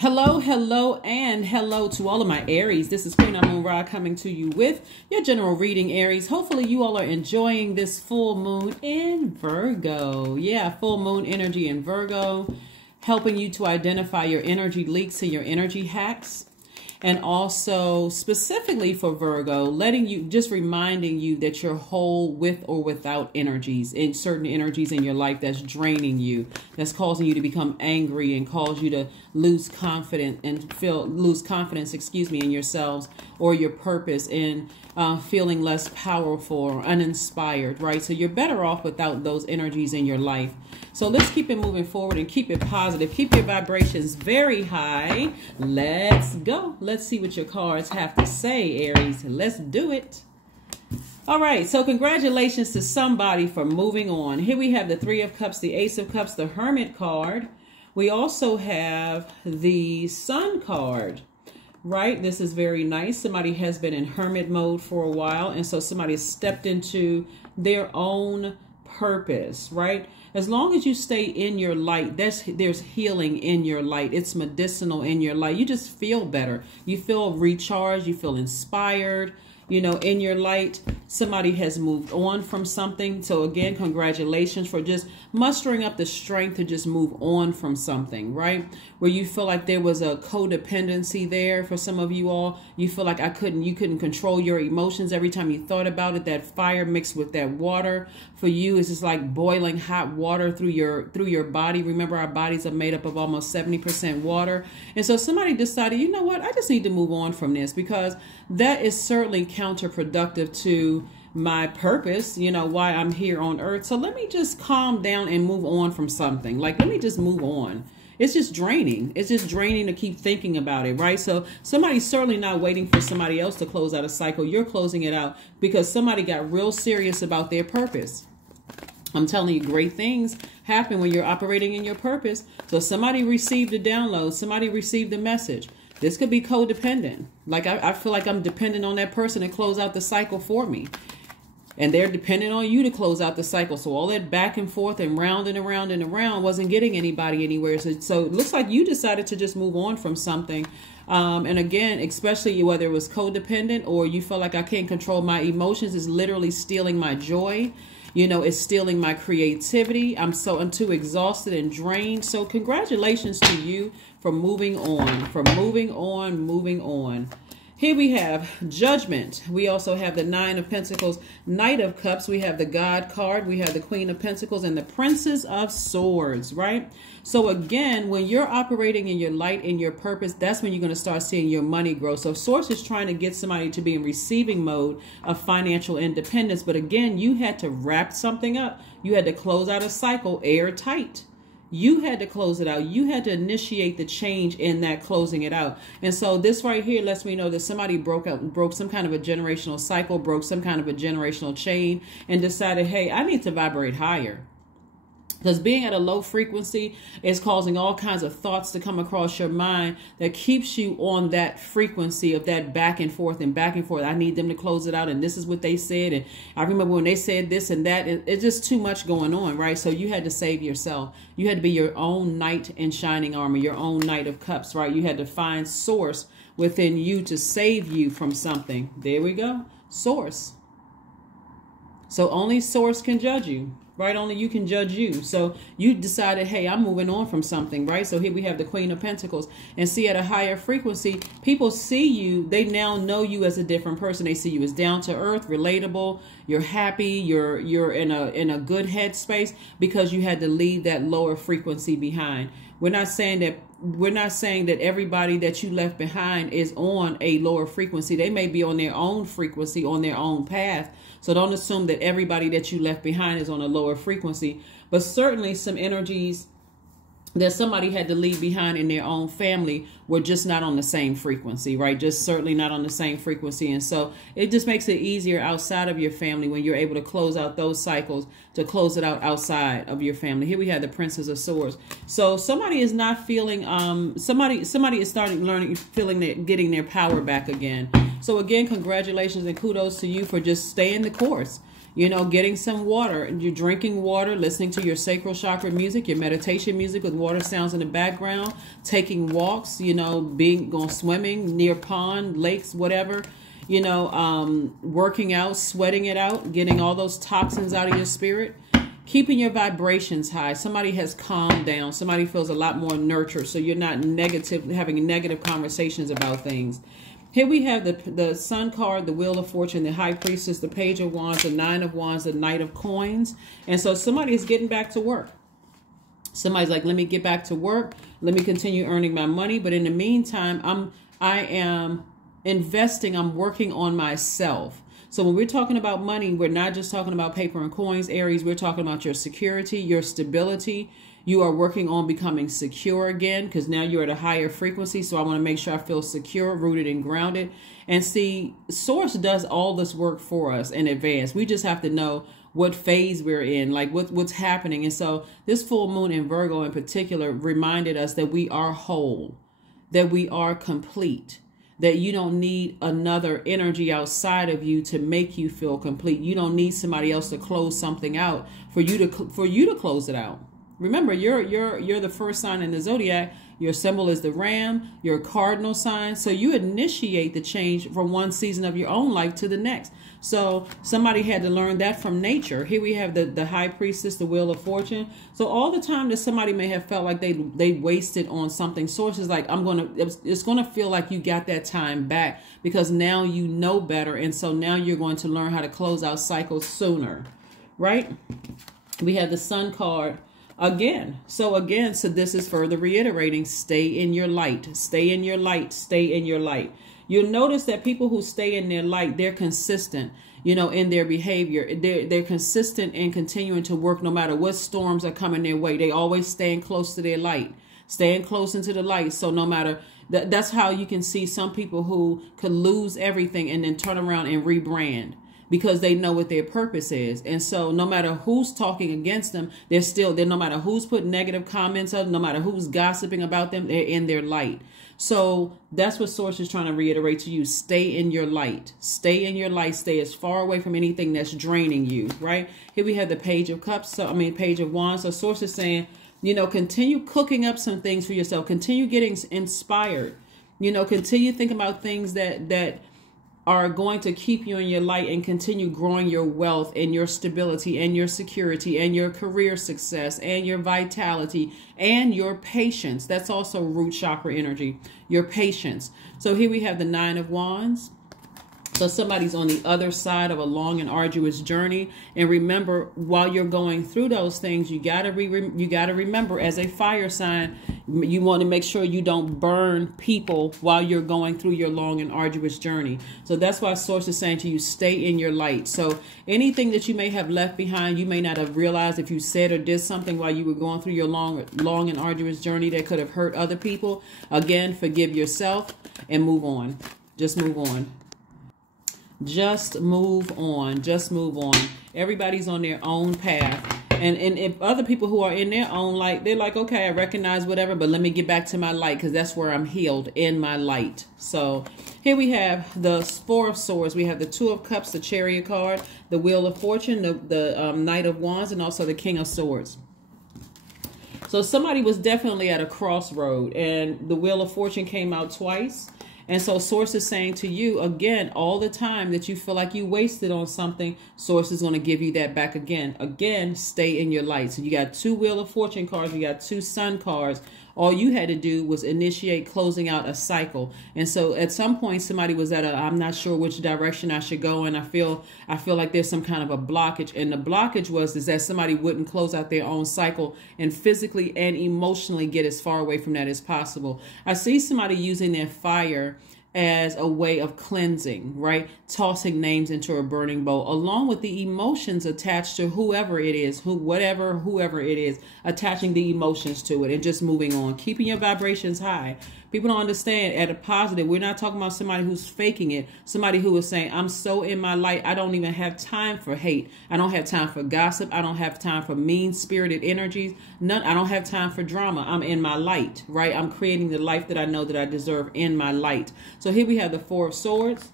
Hello, hello, and hello to all of my Aries. This is Queen Moon Ra coming to you with your general reading, Aries. Hopefully you all are enjoying this full moon in Virgo. Yeah, full moon energy in Virgo, helping you to identify your energy leaks and your energy hacks. And also specifically for Virgo, reminding you that you're whole with or without energies, in certain energies in your life that's draining you, that's causing you to become angry and cause you to lose confidence in yourselves or your purpose, and feeling less powerful or uninspired, right? So you're better off without those energies in your life. So let's keep it moving forward and keep it positive. Keep your vibrations very high. Let's go. Let's see what your cards have to say, Aries. Let's do it. All right. So congratulations to somebody for moving on. Here we have the Three of Cups, the Ace of Cups, the Hermit card. We also have the Sun card. Right? This is very nice. Somebody has been in hermit mode for a while. And so somebody has stepped into their own purpose, right? As long as you stay in your light, there's healing in your light. It's medicinal in your light. You just feel better. You feel recharged. You feel inspired. You know, in your light, somebody has moved on from something. So again, congratulations for just mustering up the strength to just move on from something, right? Where you feel like there was a codependency there for some of you all. You feel like you couldn't control your emotions every time you thought about it. That fire mixed with that water for you is just like boiling hot water through your body. Remember, our bodies are made up of almost 70% water. And so somebody decided, you know what, I just need to move on from this, because that is certainly counterproductive to my purpose, you know, why I'm here on earth. So let me just calm down and move on from something. Like, let me just move on. It's just draining. It's just draining to keep thinking about it, right? So somebody's certainly not waiting for somebody else to close out a cycle. You're closing it out because somebody got real serious about their purpose. I'm telling you, great things happen when you're operating in your purpose. So somebody received a download. Somebody received a message. This could be codependent. Like I feel like I'm dependent on that person to close out the cycle for me. And they're dependent on you to close out the cycle. So all that back and forth and round and around and around wasn't getting anybody anywhere. So it looks like you decided to just move on from something. And again, especially whether it was codependent or you feel like I can't control my emotions, is literally stealing my joy. You know, it's stealing my creativity. I'm too exhausted and drained. So congratulations to you for moving on, moving on. Here we have Judgment. We also have the Nine of Pentacles, Knight of Cups. We have the God card. We have the Queen of Pentacles and the Princess of Swords, right? So again, when you're operating in your light and your purpose, that's when you're going to start seeing your money grow. So Source is trying to get somebody to be in receiving mode of financial independence. But again, you had to wrap something up. You had to close out a cycle airtight. You had to close it out. You had to initiate the change in that closing it out. And so this right here lets me know that somebody broke some kind of a generational cycle, broke some kind of a generational chain, and decided, hey, I need to vibrate higher. Because being at a low frequency is causing all kinds of thoughts to come across your mind that keeps you on that frequency of that back and forth and back and forth. I need them to close it out, and this is what they said. And I remember when they said this and that. It's just too much going on, right? So you had to save yourself. You had to be your own knight in shining armor, your own Knight of Cups, right? You had to find Source within you to save you from something. There we go. Source. So only Source can judge you. Right? Only you can judge you. So you decided, hey, I'm moving on from something, right? So here we have the Queen of Pentacles. And see, at a higher frequency, people see you. They now know you as a different person. They see you as down to earth, relatable. You're happy. You're in a good headspace because you had to leave that lower frequency behind. We're not saying that everybody that you left behind is on a lower frequency. They may be on their own frequency, on their own path. So don't assume that everybody that you left behind is on a lower frequency. But certainly some energies that somebody had to leave behind in their own family were just not on the same frequency, right? Just certainly not on the same frequency. And so it just makes it easier outside of your family when you're able to close out those cycles, to close it out outside of your family. Here we have the Princess of Swords. So somebody is not feeling, somebody is starting getting their power back again. So again, congratulations and kudos to you for just staying the course. You know, getting some water. You're drinking water, listening to your sacral chakra music, your meditation music with water sounds in the background, taking walks, you know, going swimming near pond, lakes, whatever. You know, working out, sweating it out, getting all those toxins out of your spirit. Keeping your vibrations high. Somebody has calmed down. Somebody feels a lot more nurtured. So you're not having negative conversations about things. Here we have the Sun card, the Wheel of Fortune, the High Priestess, the Page of Wands, the Nine of Wands, the Knight of Coins. And so somebody is getting back to work. Somebody's like, let me get back to work. Let me continue earning my money. But in the meantime, I am investing. I'm working on myself. So when we're talking about money, we're not just talking about paper and coins, Aries. We're talking about your security, your stability. You are working on becoming secure again because now you're at a higher frequency. So I want to make sure I feel secure, rooted, and grounded. And see, Source does all this work for us in advance. We just have to know what phase we're in, like what's happening. And so this full moon in Virgo in particular reminded us that we are whole, that we are complete, that you don't need another energy outside of you to make you feel complete. You don't need somebody else to close something out for you to close it out. Remember, you're the first sign in the zodiac. Your symbol is the ram, your cardinal sign. So you initiate the change from one season of your own life to the next. So somebody had to learn that from nature. Here we have the High Priestess, the Wheel of Fortune. So all the time that somebody may have felt like they wasted on something, Source is like, it's gonna feel like you got that time back because now you know better. And so now you're going to learn how to close out cycles sooner, right? We have the Sun card. Again, so this is further reiterating, stay in your light, stay in your light, stay in your light. You'll notice that people who stay in their light, they're consistent, you know, in their behavior. They're consistent in continuing to work no matter what storms are coming their way. They always staying close to their light, staying close into the light. So no matter, that's how you can see some people who could lose everything and then turn around and rebrand, because they know what their purpose is. And so no matter who's talking against them, they're no matter who's putting negative comments up, no matter who's gossiping about them, they're in their light. So that's what Source is trying to reiterate to you. Stay in your light. Stay in your light. Stay as far away from anything that's draining you, right? Here we have the Page of Cups. Page of Wands. So Source is saying, you know, continue cooking up some things for yourself. Continue getting inspired. You know, continue thinking about things that are going to keep you in your light and continue growing your wealth and your stability and your security and your career success and your vitality and your patience. That's also root chakra energy, your patience. So here we have the Nine of Wands. So somebody's on the other side of a long and arduous journey. And remember, while you're going through those things, you gotta remember, as a fire sign, you want to make sure you don't burn people while you're going through your long and arduous journey. So that's why Source is saying to you, stay in your light. So anything that you may have left behind, you may not have realized if you said or did something while you were going through your long and arduous journey that could have hurt other people. Again, forgive yourself and move on. Just move on. Just move on. Just move on. Everybody's on their own path. And if other people who are in their own light, they're like, okay, I recognize whatever, but let me get back to my light because that's where I'm healed, in my light. So here we have the Four of Swords. We have the Two of Cups, the Chariot card, the Wheel of Fortune, the Knight of Wands, and also the King of Swords. So somebody was definitely at a crossroad, and the Wheel of Fortune came out twice. And so Source is saying to you, again, all the time that you feel like you wasted on something, Source is going to give you that back again. Again, stay in your light. So you got two Wheel of Fortune cards. You got two Sun cards. All you had to do was initiate closing out a cycle. And so at some point, somebody was at I'm not sure which direction I should go. And I feel like there's some kind of a blockage. And the blockage is that somebody wouldn't close out their own cycle and physically and emotionally get as far away from that as possible. I see somebody using their fire as a way of cleansing, right? Tossing names into a burning bowl, along with the emotions attached to whoever it is, whoever it is, attaching the emotions to it and just moving on, keeping your vibrations high. People don't understand at a positive. We're not talking about somebody who's faking it. Somebody who is saying, I'm so in my light, I don't even have time for hate. I don't have time for gossip. I don't have time for mean-spirited energies. I don't have time for drama. I'm in my light, right? I'm creating the life that I know that I deserve in my light. So here we have the Four of Swords.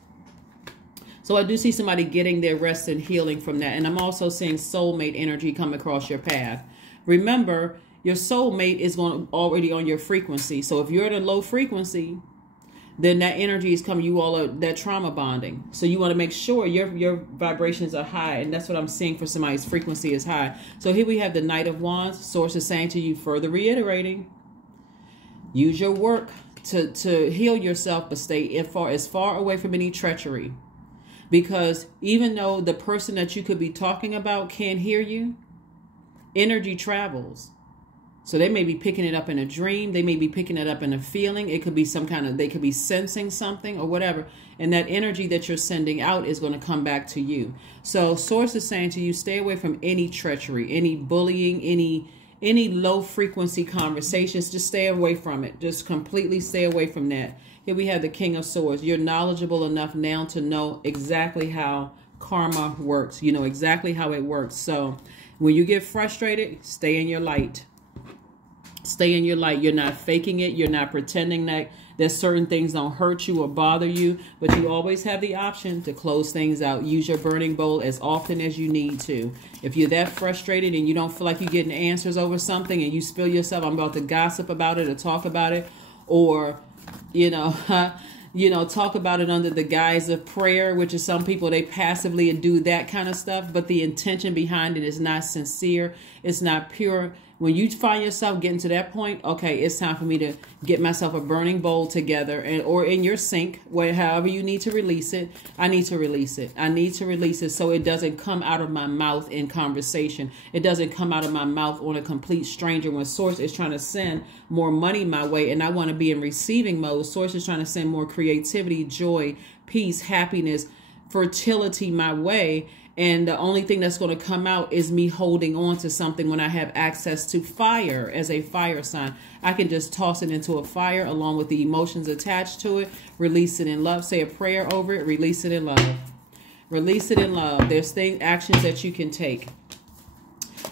So I do see somebody getting their rest and healing from that. And I'm also seeing soulmate energy come across your path. Remember, your soulmate is already on your frequency. So if you're at a low frequency, then that energy is coming. You all are that trauma bonding. So you want to make sure your vibrations are high. And that's what I'm seeing for somebody's frequency is high. So here we have the Knight of Wands. Source is saying to you, further reiterating, use your work to heal yourself, but stay as far away from any treachery. Because even though the person that you could be talking about can't hear you, energy travels. So they may be picking it up in a dream. They may be picking it up in a feeling. It could be they could be sensing something or whatever. And that energy that you're sending out is going to come back to you. So Source is saying to you, stay away from any treachery, any bullying, any low frequency conversations. Just stay away from it. Just completely stay away from that. Here we have the King of Swords. You're knowledgeable enough now to know exactly how karma works. You know exactly how it works. So when you get frustrated, stay in your light. Stay in your light. You're not faking it. You're not pretending that certain things don't hurt you or bother you. But you always have the option to close things out. Use your burning bowl as often as you need to. If you're that frustrated and you don't feel like you're getting answers over something and you spill yourself, I'm about to gossip about it or talk about it, or talk about it under the guise of prayer, which is some people, they passively do that kind of stuff, but the intention behind it is not sincere. It's not pure. When you find yourself getting to that point, okay, it's time for me to get myself a burning bowl together or in your sink, however you need to release it. I need to release it. I need to release it so it doesn't come out of my mouth in conversation. It doesn't come out of my mouth on a complete stranger when Source is trying to send more money my way and I want to be in receiving mode. Source is trying to send more creativity, joy, peace, happiness, fertility my way. And the only thing that's going to come out is me holding on to something when I have access to fire as a fire sign. I can just toss it into a fire along with the emotions attached to it, release it in love, say a prayer over it, release it in love. Release it in love. There's actions that you can take.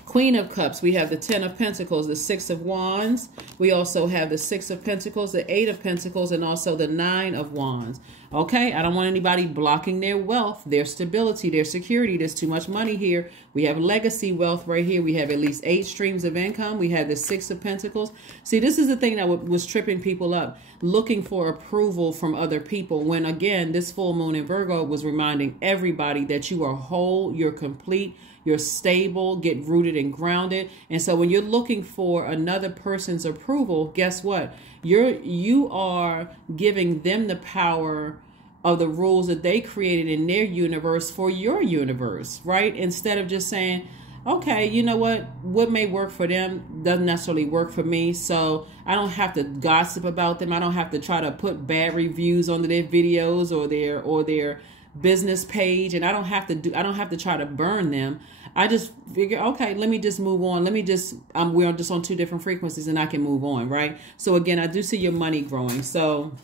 Queen of Cups, we have the 10 of Pentacles, the 6 of Wands. We also have the 6 of Pentacles, the 8 of Pentacles, and also the 9 of Wands. Okay, I don't want anybody blocking their wealth, their stability, their security. There's too much money here. We have legacy wealth right here. We have at least 8 streams of income. We have the 6 of Pentacles. See, this is the thing that was tripping people up, looking for approval from other people. When, again, this full moon in Virgo was reminding everybody that you are whole, you're complete, you're stable, get rooted and grounded. And so when you're looking for another person's approval, guess what? You are giving them the power of the rules that they created in their universe for your universe, right? Instead of just saying, okay, you know what may work for them doesn't necessarily work for me. So I don't have to gossip about them. I don't have to try to put bad reviews under their videos or their business page, and I don't have to try to burn them. I just figure, okay, let me just move on. We're just on 2 different frequencies and I can move on, right? So again, I do see your money growing. So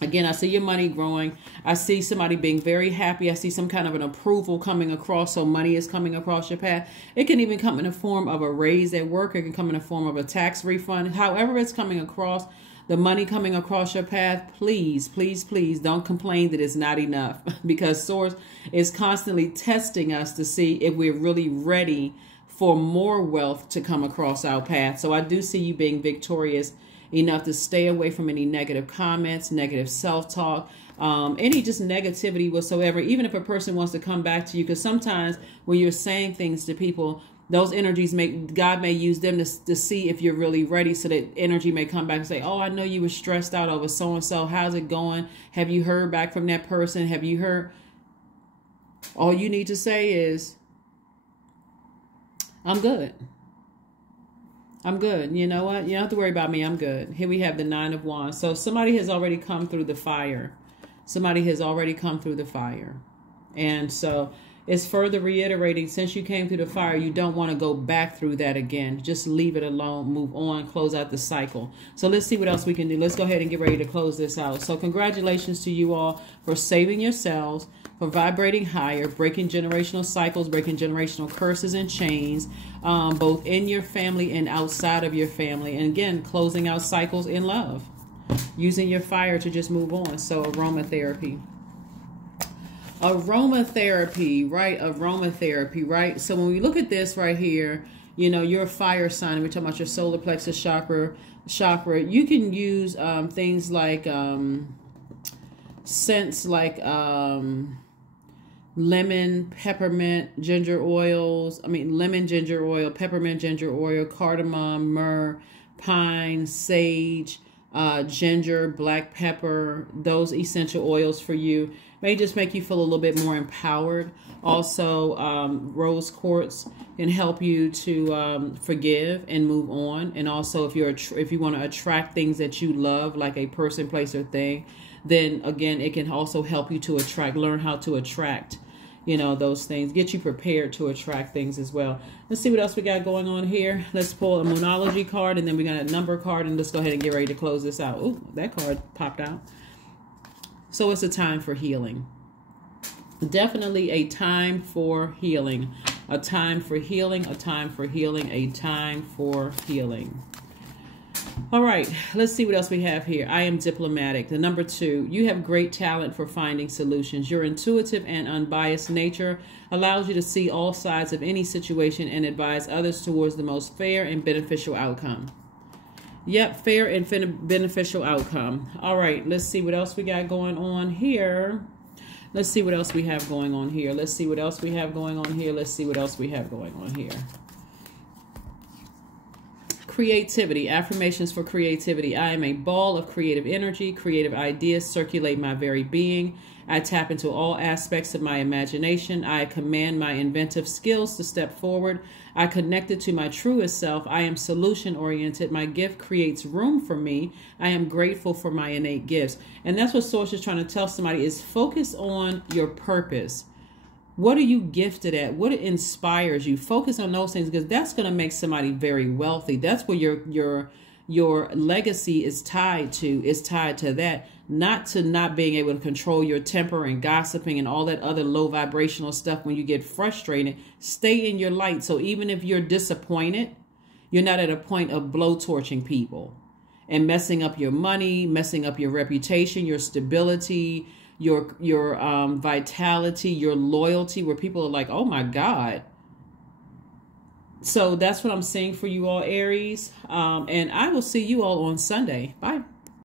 again, I see your money growing. I see somebody being very happy. I see some kind of an approval coming across. So money is coming across your path. It can even come in the form of a raise at work. It can come in the form of a tax refund. However it's coming across, the money coming across your path, please, please, please don't complain that it's not enough, because Source is constantly testing us to see if we're really ready for more wealth to come across our path. So I do see you being victorious enough to stay away from any negative comments, negative self-talk, any just negativity whatsoever, even if a person wants to come back to you, because sometimes when you're saying things to people, those energies God may use them to see if you're really ready, so that energy may come back and say, oh, I know you were stressed out over so-and-so. How's it going? Have you heard back from that person? Have you heard? All you need to say is, I'm good. I'm good. You know what? You don't have to worry about me. I'm good. Here we have the 9 of Wands. So somebody has already come through the fire. Somebody has already come through the fire. And so it's further reiterating, since you came through the fire, you don't want to go back through that again. Just leave it alone, move on, close out the cycle. So let's see what else we can do. Let's go ahead and get ready to close this out. So congratulations to you all for saving yourselves, for vibrating higher, breaking generational cycles, breaking generational curses and chains, both in your family and outside of your family. And again, closing out cycles in love, using your fire to just move on. So aromatherapy. Aromatherapy, right? Aromatherapy, right? So when we look at this right here, you know, you're a fire sign. We're talking about your solar plexus chakra. You can use things like scents like lemon, peppermint, ginger oils. Lemon, ginger oil, peppermint, ginger oil, cardamom, myrrh, pine, sage, ginger, black pepper. Those essential oils for you may just make you feel a little bit more empowered. Also, rose quartz can help you to forgive and move on. And also, if you want to attract things that you love, like a person, place, or thing, then again, it can also help you to learn how to attract, you know, those things. Get you prepared to attract things as well. Let's see what else we got going on here. Let's pull a Moonology card, and then we got a number card, and let's go ahead and get ready to close this out. Ooh, that card popped out. So it's a time for healing. Definitely a time for healing. A time for healing, a time for healing, a time for healing. All right, let's see what else we have here. I am diplomatic. The number 2, you have great talent for finding solutions. Your intuitive and unbiased nature allows you to see all sides of any situation and advise others towards the most fair and beneficial outcome. Yep, fair and beneficial outcome. All right, let's see what else we got going on here. Let's see what else we have going on here. Let's see what else we have going on here. Let's see what else we have going on here. Creativity, affirmations for creativity. I am a ball of creative energy. Creative ideas circulate my very being. I tap into all aspects of my imagination. I command my inventive skills to step forward. I connected to my truest self. I am solution oriented. My gift creates room for me. I am grateful for my innate gifts. And that's what Source is trying to tell somebody, is focus on your purpose. What are you gifted at? What inspires you? Focus on those things, because that's going to make somebody very wealthy. That's where your legacy is tied to. Is tied to that, not to not being able to control your temper and gossiping and all that other low vibrational stuff. When you get frustrated, stay in your light. So even if you're disappointed, you're not at a point of blowtorching people and messing up your money, messing up your reputation, your stability, your vitality, your loyalty, where people are like, oh my God. So that's what I'm saying for you all, Aries. And I will see you all on Sunday. Bye.